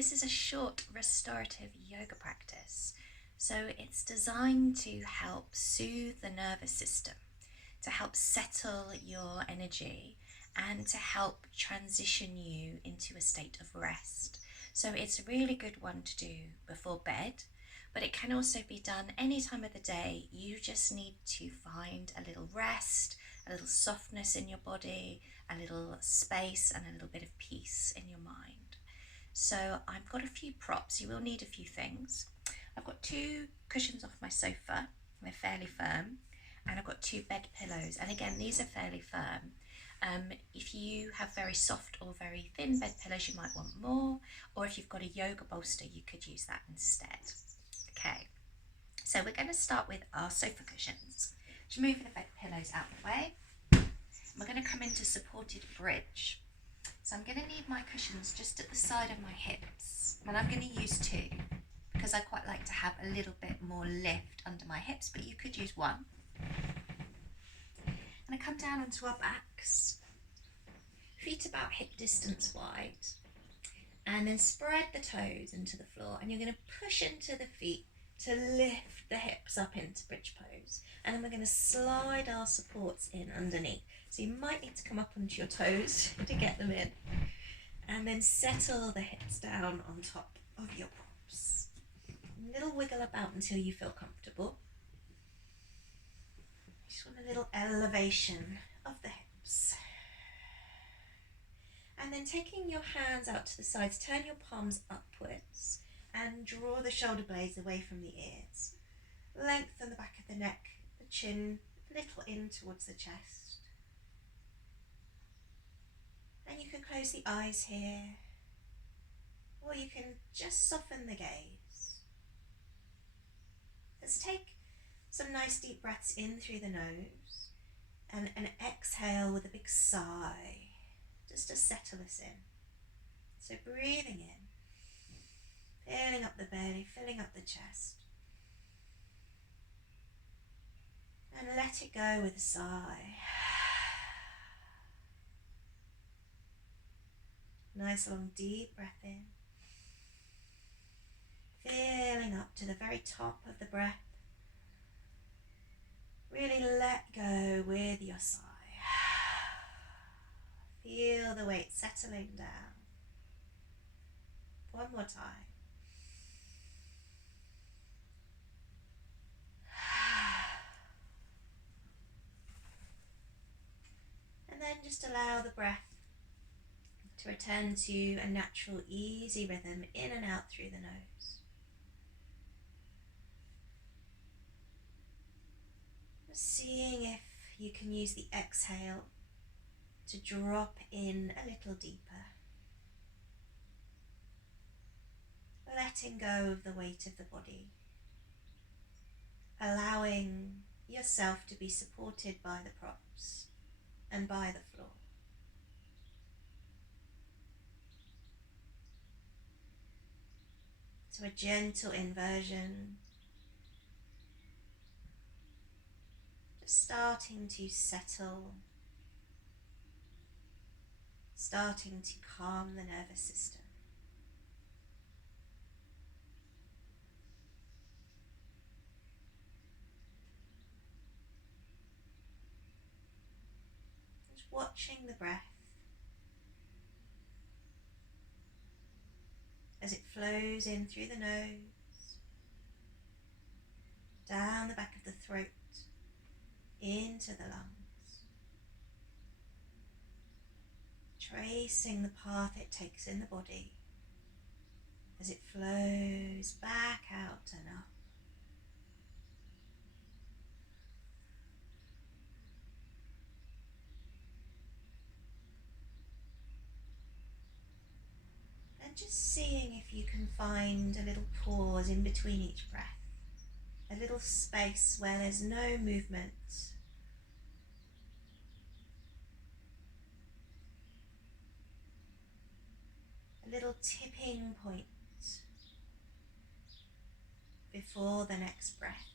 this is a short restorative yoga practice. So it's designed to help soothe the nervous system, to help settle your energy, and to help transition you into a state of rest. So it's a really good one to do before bed, but it can also be done any time of the day. You just need to find a little rest, a little softness in your body, a little space, and a little bit of peace in your mind. So I've got a few props. You will need a few things. I've got 2 cushions off my sofa. They're fairly firm. And I've got 2 bed pillows. And again, these are fairly firm. If you have very soft or very thin bed pillows, you might want more. Or if you've got a yoga bolster, you could use that instead. Okay, so we're going to start with our sofa cushions. Just move the bed pillows out of the way. We're going to come into supported bridge. So I'm going to need my cushions just at the side of my hips, and I'm going to use 2 because I quite like to have a little bit more lift under my hips, but you could use 1. And I come down onto our backs, feet about hip distance wide, and then spread the toes into the floor, and you're going to push into the feet to lift the hips up into bridge pose, and then we're going to slide our supports in underneath. So you might need to come up onto your toes to get them in, and then settle the hips down on top of your props. A little wiggle about until you feel comfortable. Just want a little elevation of the hips. And then taking your hands out to the sides, turn your palms upwards and draw the shoulder blades away from the ears. Lengthen the back of the neck, the chin, a little in towards the chest. And you can close the eyes here, or you can just soften the gaze. Let's take some nice deep breaths in through the nose and an exhale with a big sigh, just to settle us in. So breathing in, filling up the belly, filling up the chest. And let it go with a sigh. Nice long deep breath in. Filling up to the very top of the breath. Really let go with your sigh. Feel the weight settling down. One more time. And then just allow the breath to return to a natural, easy rhythm in and out through the nose. Just seeing if you can use the exhale to drop in a little deeper. Letting go of the weight of the body. Allowing yourself to be supported by the props and by the floor. So a gentle inversion. Just starting to settle. Starting to calm the nervous system. Just watching the breath as it flows in through the nose, down the back of the throat, into the lungs. Tracing the path it takes in the body as it flows back out and up. And just seeing if you can find a little pause in between each breath, a little space where there's no movement. A little tipping point before the next breath.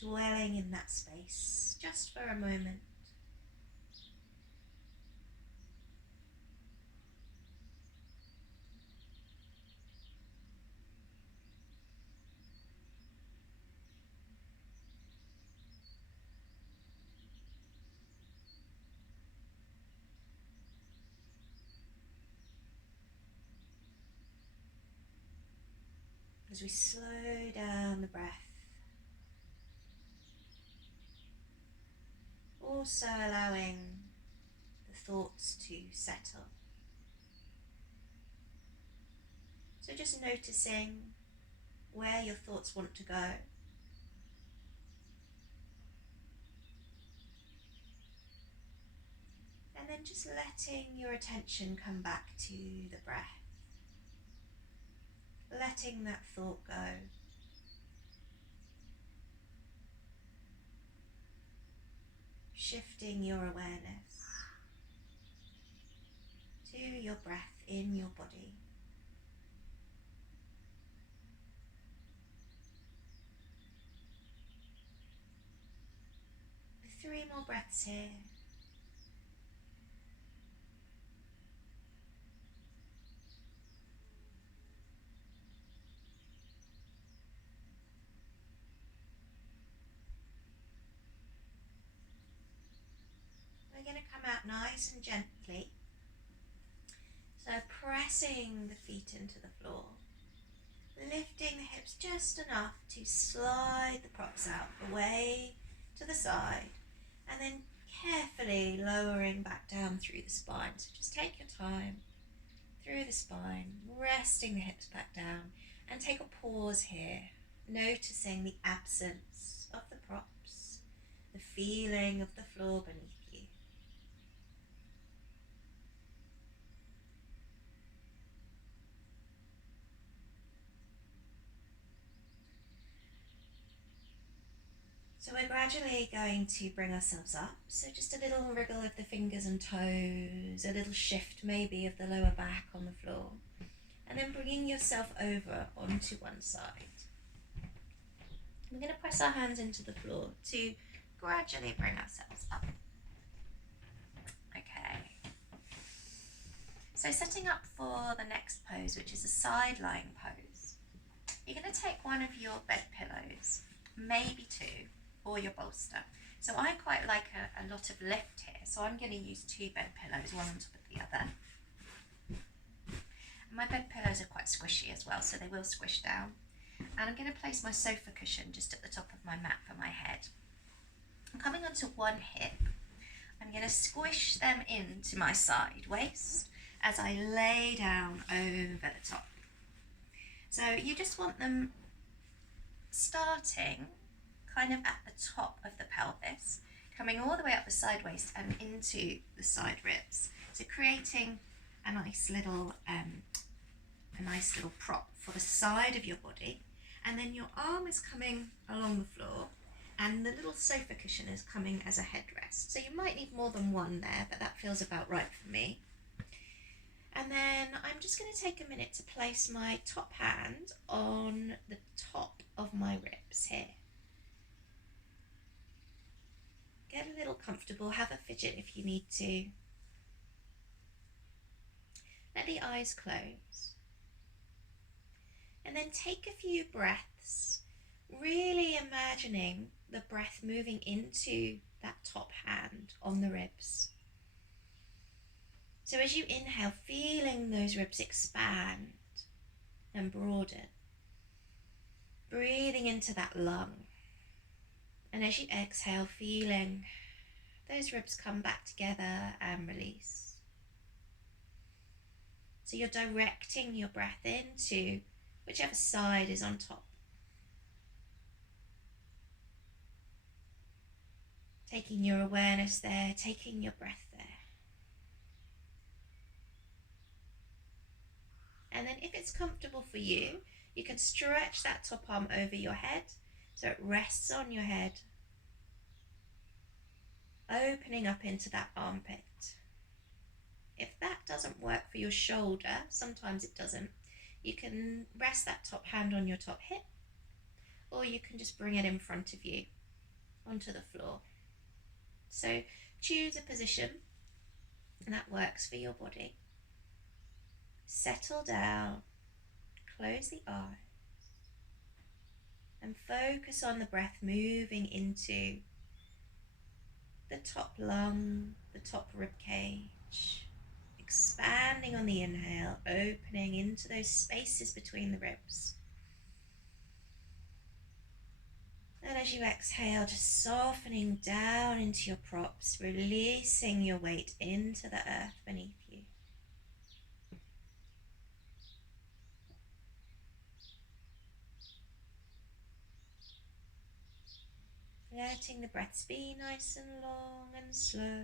Dwelling in that space just for a moment. as we slow down the breath, also allowing the thoughts to settle. So just noticing where your thoughts want to go. And then just letting your attention come back to the breath. Letting that thought go. Shifting your awareness to your breath in your body. With 3 more breaths here. We're going to come out nice and gently. So pressing the feet into the floor. Lifting the hips just enough to slide the props out away to the side. And then carefully lowering back down through the spine. So just take your time through the spine, resting the hips back down. And take a pause here, noticing the absence of the props, the feeling of the floor beneath you. So we're gradually going to bring ourselves up. So just a little wriggle of the fingers and toes, a little shift maybe of the lower back on the floor. And then bringing yourself over onto one side. We're going to press our hands into the floor to gradually bring ourselves up. Okay. So setting up for the next pose, which is a side lying pose. You're going to take one of your bed pillows, maybe 2, or your bolster. So I quite like a lot of lift here, so I'm going to use 2 bed pillows, one on top of the other. My bed pillows are quite squishy as well, so they will squish down. And I'm going to place my sofa cushion just at the top of my mat for my head. I'm coming onto one hip. I'm going to squish them into my side waist as I lay down over the top. So you just want them starting kind of at the top of the pelvis, coming all the way up the side waist and into the side ribs. So creating a nice little prop for the side of your body, and then your arm is coming along the floor and the little sofa cushion is coming as a headrest. So you might need more than one there, but that feels about right for me. And then I'm just going to take a minute to place my top hand on the top of my ribs here. Get a little comfortable, have a fidget if you need to. Let the eyes close. And then take a few breaths, really imagining the breath moving into that top hand on the ribs. So as you inhale, feeling those ribs expand and broaden. Breathing into that lung. And as you exhale, feeling those ribs come back together and release. So you're directing your breath into whichever side is on top. Taking your awareness there, taking your breath there. And then if it's comfortable for you, you can stretch that top arm over your head so it rests on your head, opening up into that armpit. If that doesn't work for your shoulder, sometimes it doesn't, you can rest that top hand on your top hip, or you can just bring it in front of you onto the floor. So choose a position that works for your body. Settle down, close the eyes, and focus on the breath moving into the top lung, the top rib cage, expanding on the inhale, opening into those spaces between the ribs. And as you exhale, just softening down into your props, releasing your weight into the earth beneath you. Letting the breaths be nice and long and slow.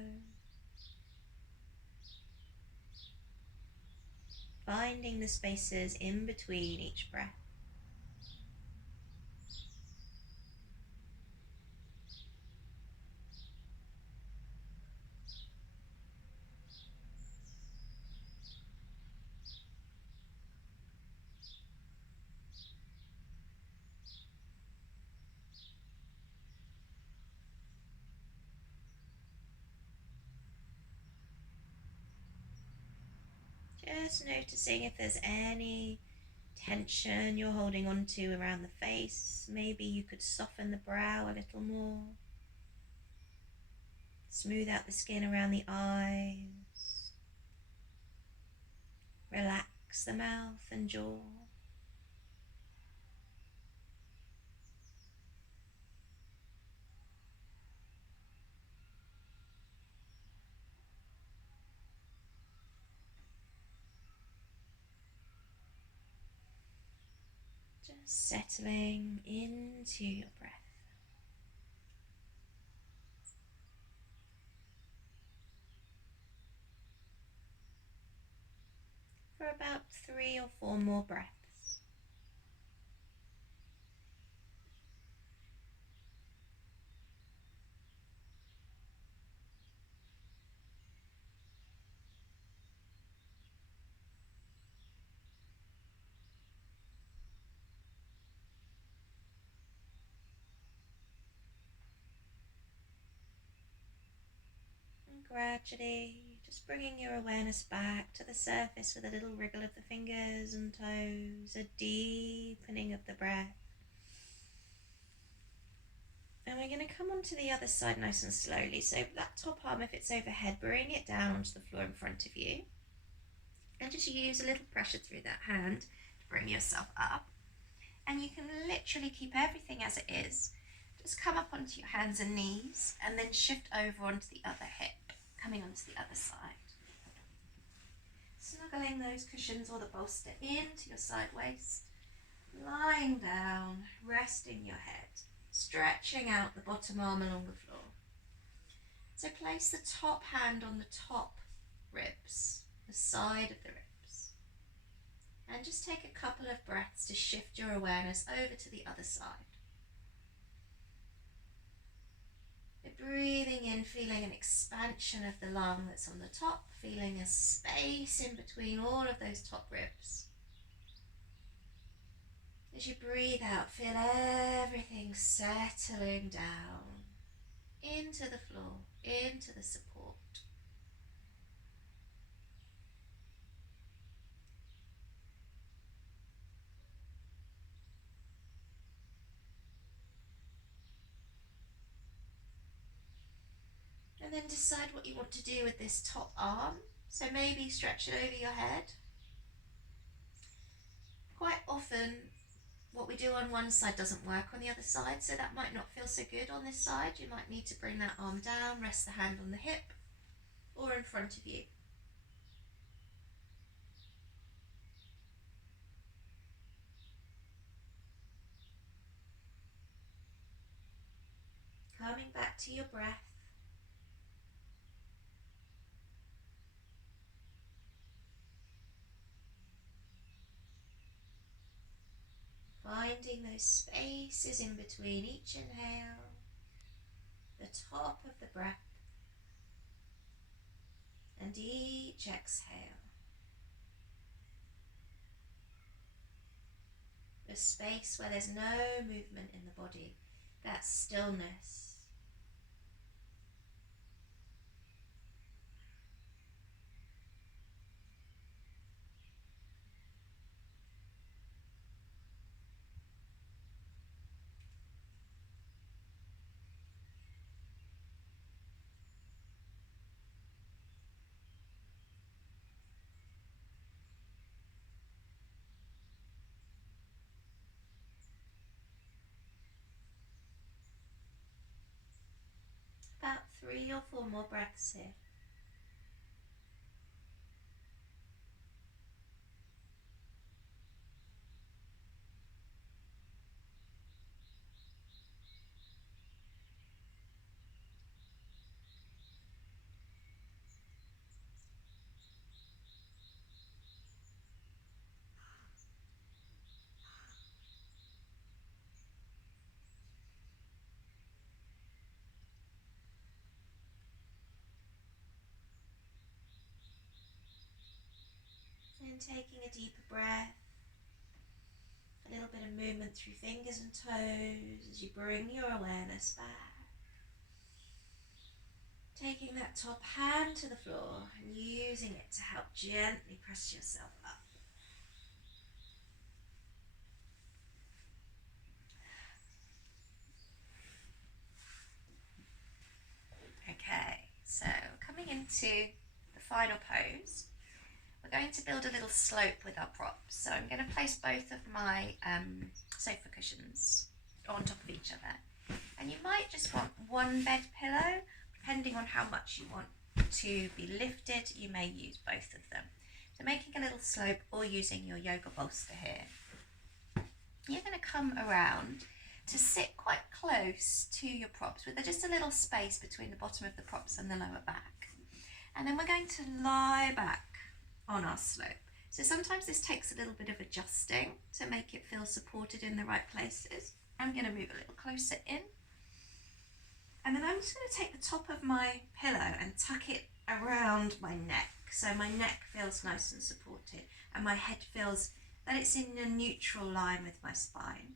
Finding the spaces in between each breath. Just noticing if there's any tension you're holding on to around the face. Maybe you could soften the brow a little more. Smooth out the skin around the eyes. Relax the mouth and jaw. Just settling into your breath. For about 3 or 4 more breaths. And gradually, just bringing your awareness back to the surface with a little wriggle of the fingers and toes, a deepening of the breath. And we're going to come onto the other side nice and slowly. So that top arm, if it's overhead, bring it down onto the floor in front of you. And just use a little pressure through that hand to bring yourself up. And you can literally keep everything as it is. Just come up onto your hands and knees and then shift over onto the other hip, coming onto the other side. Snuggling those cushions or the bolster into your side waist. Lying down, resting your head, stretching out the bottom arm along the floor. So place the top hand on the top ribs, the side of the ribs. And just take a couple of breaths to shift your awareness over to the other side. Breathing in, feeling an expansion of the lung that's on the top, feeling a space in between all of those top ribs. As you breathe out, feel everything settling down into the floor, into the support. And then decide what you want to do with this top arm. So maybe stretch it over your head. Quite often, what we do on one side doesn't work on the other side, so that might not feel so good on this side. You might need to bring that arm down, rest the hand on the hip or in front of you. Coming back to your breath. Finding those spaces in between each inhale, the top of the breath, and each exhale. A space where there's no movement in the body, that stillness. 3 or 4 more breaths here. And taking a deeper breath, a little bit of movement through fingers and toes as you bring your awareness back. Taking that top hand to the floor and using it to help gently press yourself up. Okay, so coming into the final pose, we're going to build a little slope with our props. So I'm going to place both of my sofa cushions on top of each other. And you might just want one bed pillow, depending on how much you want to be lifted, you may use both of them. So making a little slope or using your yoga bolster here. You're going to come around to sit quite close to your props with just a little space between the bottom of the props and the lower back. And then we're going to lie back on our slope. So sometimes this takes a little bit of adjusting to make it feel supported in the right places. I'm going to move a little closer in. And then I'm just going to take the top of my pillow and tuck it around my neck. So my neck feels nice and supported and my head feels that it's in a neutral line with my spine.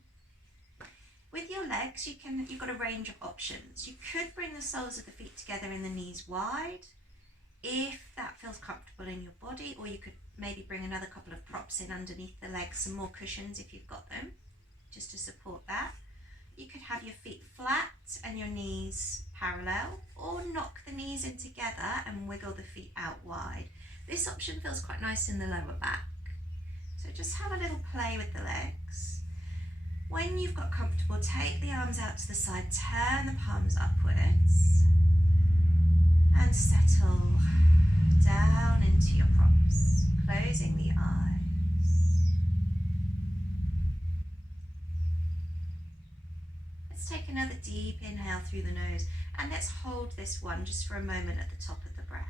With your legs, you've got a range of options. You could bring the soles of the feet together and the knees wide, if that feels comfortable in your body, or you could maybe bring another couple of props in underneath the legs, some more cushions if you've got them, just to support that. You could have your feet flat and your knees parallel, or knock the knees in together and wiggle the feet out wide. This option feels quite nice in the lower back. So just have a little play with the legs. When you've got comfortable, take the arms out to the side, turn the palms upwards, and settle down into your props, closing the eyes. Let's take another deep inhale through the nose, and let's hold this one just for a moment at the top of the breath.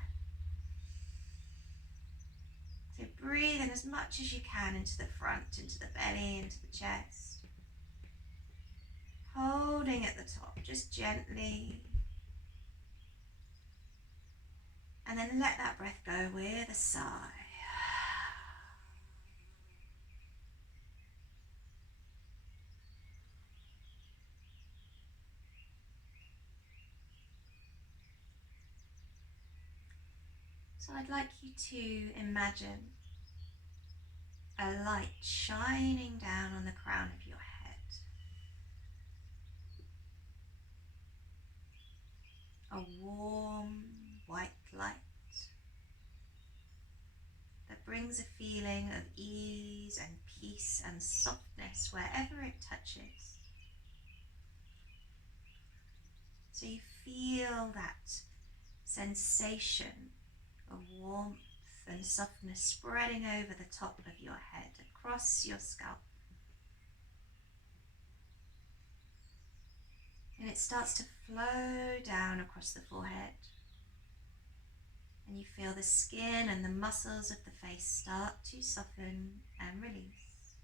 So breathe in as much as you can into the front, into the belly, into the chest. Holding at the top, just gently. And then let that breath go with a sigh. So I'd like you to imagine a light shining down on the crown of your head. A warm white light that brings a feeling of ease and peace and softness wherever it touches. So you feel that sensation of warmth and softness spreading over the top of your head, across your scalp. And it starts to flow down across the forehead. And you feel the skin and the muscles of the face start to soften and release.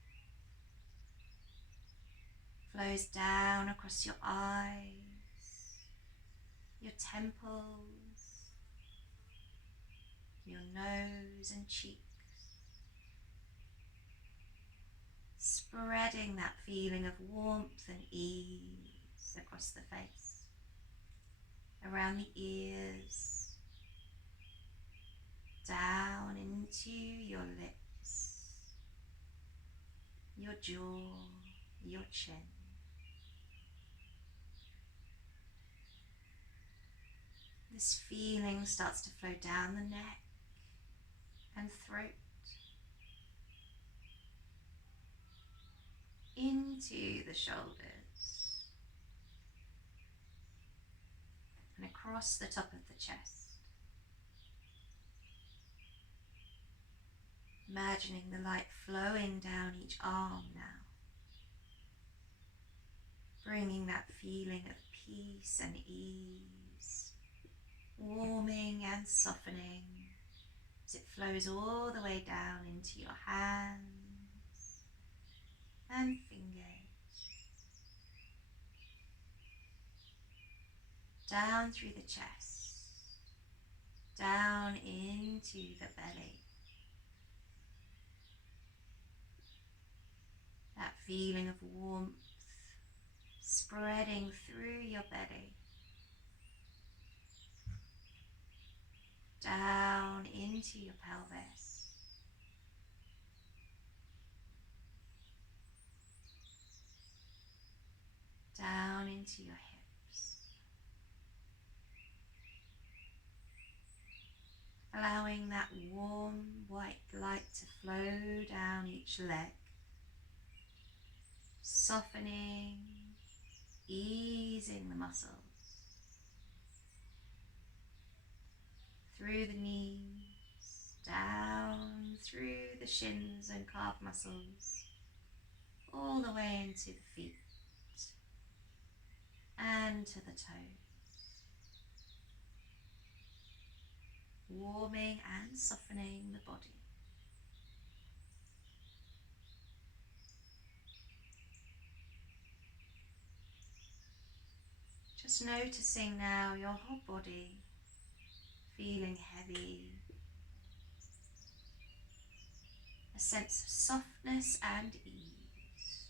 Flows down across your eyes, your temples, your nose and cheeks. Spreading that feeling of warmth and ease across the face, around the ears, down into your lips, your jaw, your chin. This feeling starts to flow down the neck and throat, into the shoulders, and across the top of the chest. Imagining the light flowing down each arm now, bringing that feeling of peace and ease, warming and softening as it flows all the way down into your hands and fingers, down through the chest, down into the belly. That feeling of warmth spreading through your belly, down into your pelvis, down into your hips, allowing that warm white light to flow down each leg, softening, easing the muscles, through the knees, down through the shins and calf muscles, all the way into the feet and to the toes, warming and softening the body. Just noticing now your whole body feeling heavy, a sense of softness and ease.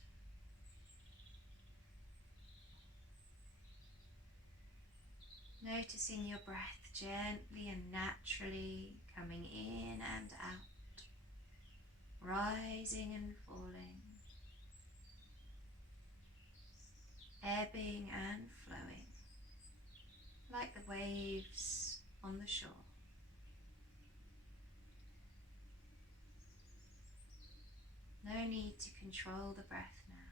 Noticing your breath gently and naturally coming in and out, rising and falling, ebbing and flowing, like the waves on the shore. No need to control the breath now.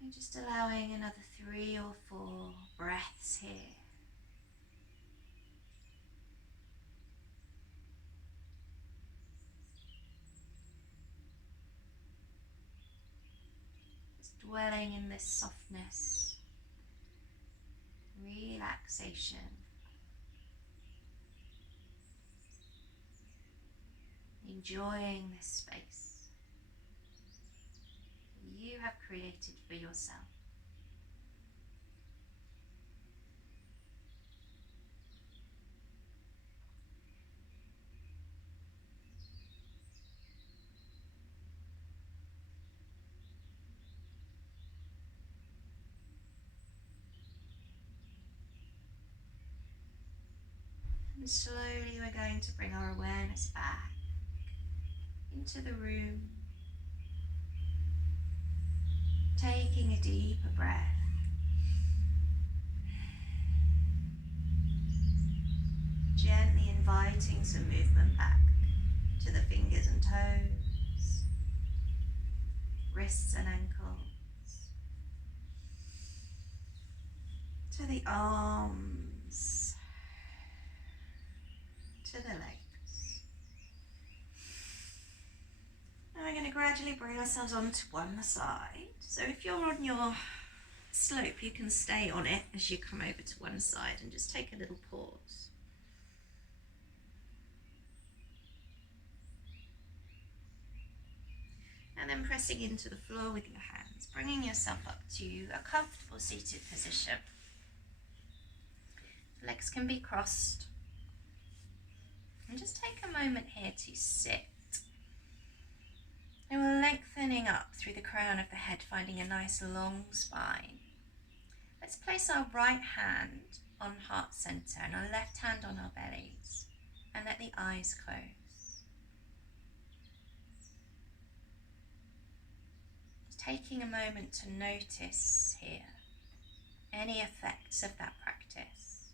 And just allowing another 3 or 4 breaths here. Just dwelling in this softness, relaxation. Enjoying this space that you have created for yourself. And slowly we're going to bring our awareness back into the room, taking a deeper breath. Gently inviting some movement back to the fingers and toes, wrists and ankles, to the arms, to the legs. Now we're going to gradually bring ourselves onto one side. So if you're on your slope, you can stay on it as you come over to one side and just take a little pause. And then pressing into the floor with your hands, bringing yourself up to a comfortable seated position. Legs can be crossed. And just take a moment here to sit. And we're lengthening up through the crown of the head, finding a nice long spine. Let's place our right hand on heart center and our left hand on our bellies, and let the eyes close. taking a moment to notice here any effects of that practice.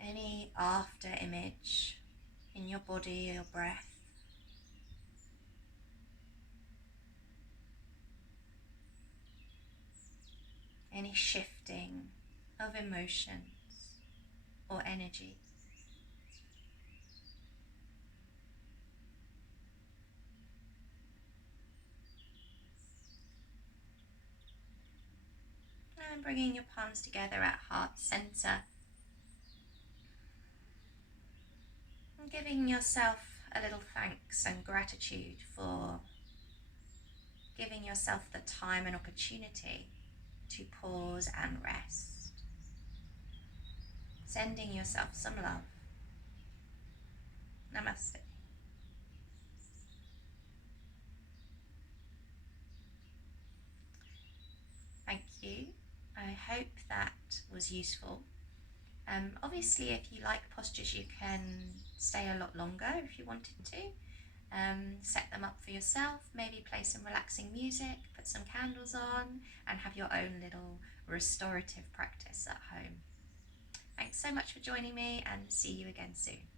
Any after image in your body or your breath. Any shifting of emotions or energy. And bringing your palms together at heart center. And giving yourself a little thanks and gratitude for giving yourself the time and opportunity to pause and rest. Sending yourself some love. Namaste. Thank you. I hope that was useful. Obviously, if you like postures, you can stay a lot longer if you wanted to. Set them up for yourself, maybe play some relaxing music, put some candles on, and have your own little restorative practice at home. Thanks so much for joining me, and see you again soon.